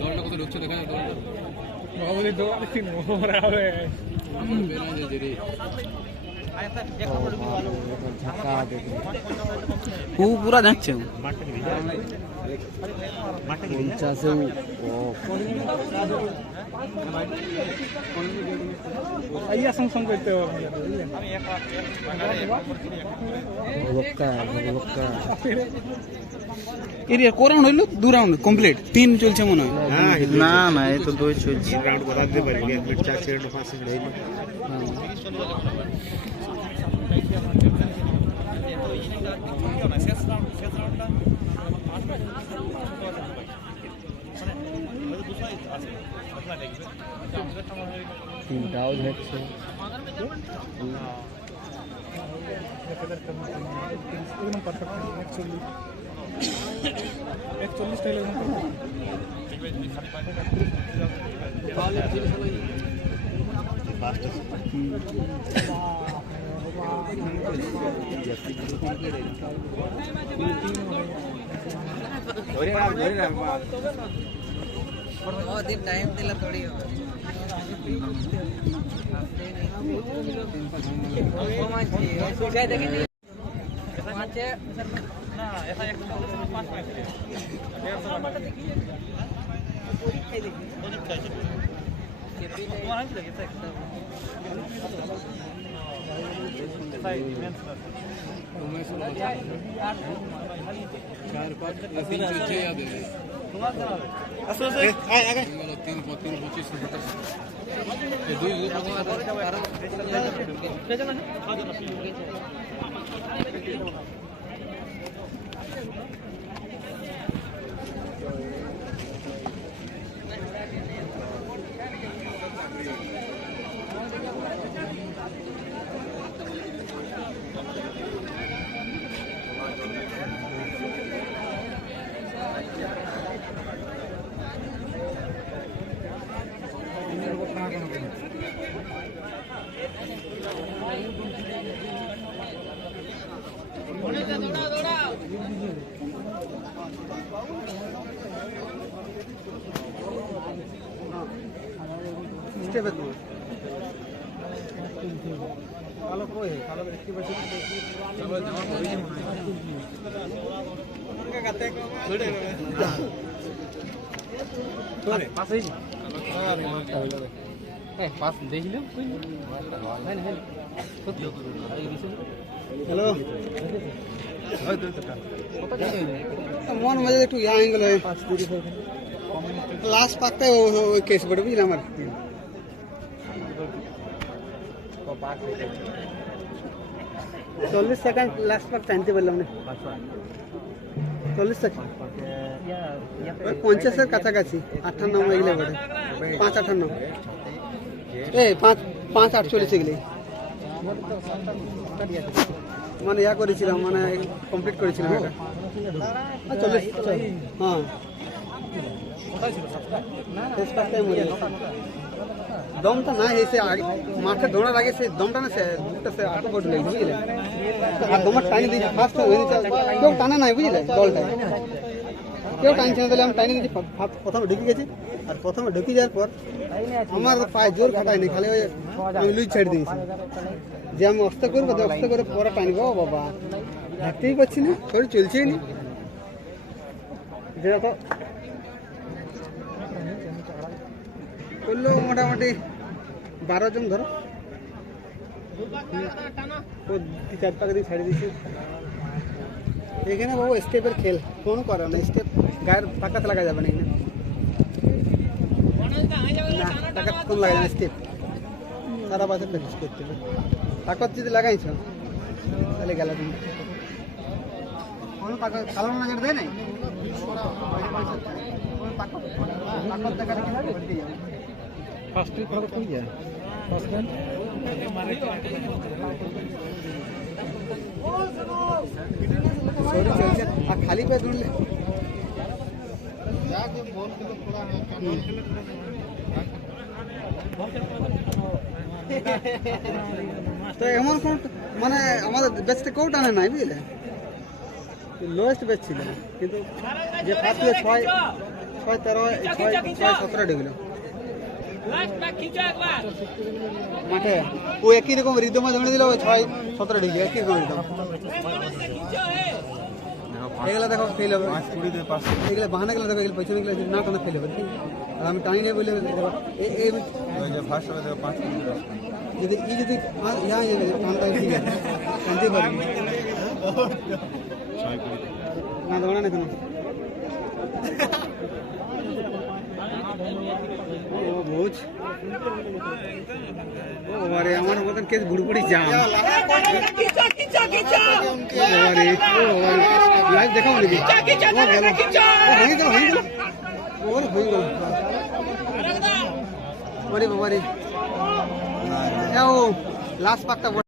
দলটা কত ঢুকছে দেখা যায় পুরা যাচ্ছে এরিয়া কো রাউন্ড হইলো? 2 রাউন্ড কমপ্লিট, 3 চলছে মনে হয়। না না এই তো 2 চলছে। রাউন্ড করা দিতে পারি, 1 মিনিট 4 সেকেন্ড 5 সেকেন্ড হইলো। তিনটাও হচ্ছে दिन टाइम दिला थोड़ी हेलो मन मजे একটু ইয়া অ্যাঙ্গেল হয় 5 লাস্ট পাকতে ওই কেস বড় বুঝলাম আর 40 সেকেন্ড লাস্ট পাক টানতে বললাম না 40 সেকেন্ড 50 এর কাছাকাছি 58 এগুলো বড় 558 এই 548 এগুলো মানে ইয়া করেছিলাম, মানে কমপ্লিট করেছিলাম এটা 40। হ্যাঁ দমটা না এসে মাঠে দৌড়ার আগে সে দমটা না সে আটক করে দিলে বুঝলে, আর দমটা টানি দিয়েছি ফার্স্ট কেউ টানে নাই বুঝলে, দলটা কেউ টানছে না, তাহলে আমি টানি দিয়েছি প্রথমে ঢুকে গেছি। আর প্রথমে ঢুকে যাওয়ার পর আমার পায়ে জোর খাটায়নি, খালি ওই আমি লুজ ছেড়ে দিয়েছি যে আমি অস্ত করবো, অস্ত করে পরে টানবো। বাবা হাঁটতেই পারছি না, শরীর চলছেই নি, যেটা তো করলো মোটামুটি 12 জন ধরো, 4 পাকে দিয়ে ছেড়ে দিয়েছি। এখানে বাবু স্টেপের খেল, কোনো করে না, স্টেপ গায়ের তাকাতে লাগা যাবে না, এখানে না তাকাত কোন লাগা যাবে, স্টেপ সারা বছর প্র্যাকটিস করতে হবে। তাকত যদি লাগাইছ তাহলে গেল তুমি কোনো কালো নজর দেয় নাই, আর খালি পায়ে দৌড়লে তো এমন কোন মানে আমাদের বেচতে কেউ টানে নাই বুঝলে, লোয়েস্ট বেচ ছিল, কিন্তু যে ফার্স্ট ছিল 6-13-6-17 ডিগ্রি মাঠে ও একই রকম রিদমে ধরে দিল 6-17 ডিগ্রি একই রকম রিদম। এগুলো দেখো ফেল হবে, এগুলো বাহানাগুলো দেখো, এগুলো পেছনে গেলে না টানা ফেল হবে। আর আমি টানি নেই বলে ফার্স্ট হবে 5 যদি ই যদি ইয়া যাবে টানটা ঠিক আছে টানতে পারবি না দৌড়া না কেন। ও বুঝ ও আরে আমার মতন কেস বুড়বুড়ি জাম লাইভ দেখাও নাকি হয়ে গেল ওর হয়ে গেল ওরে বাবা রে লাস্ট পাকটা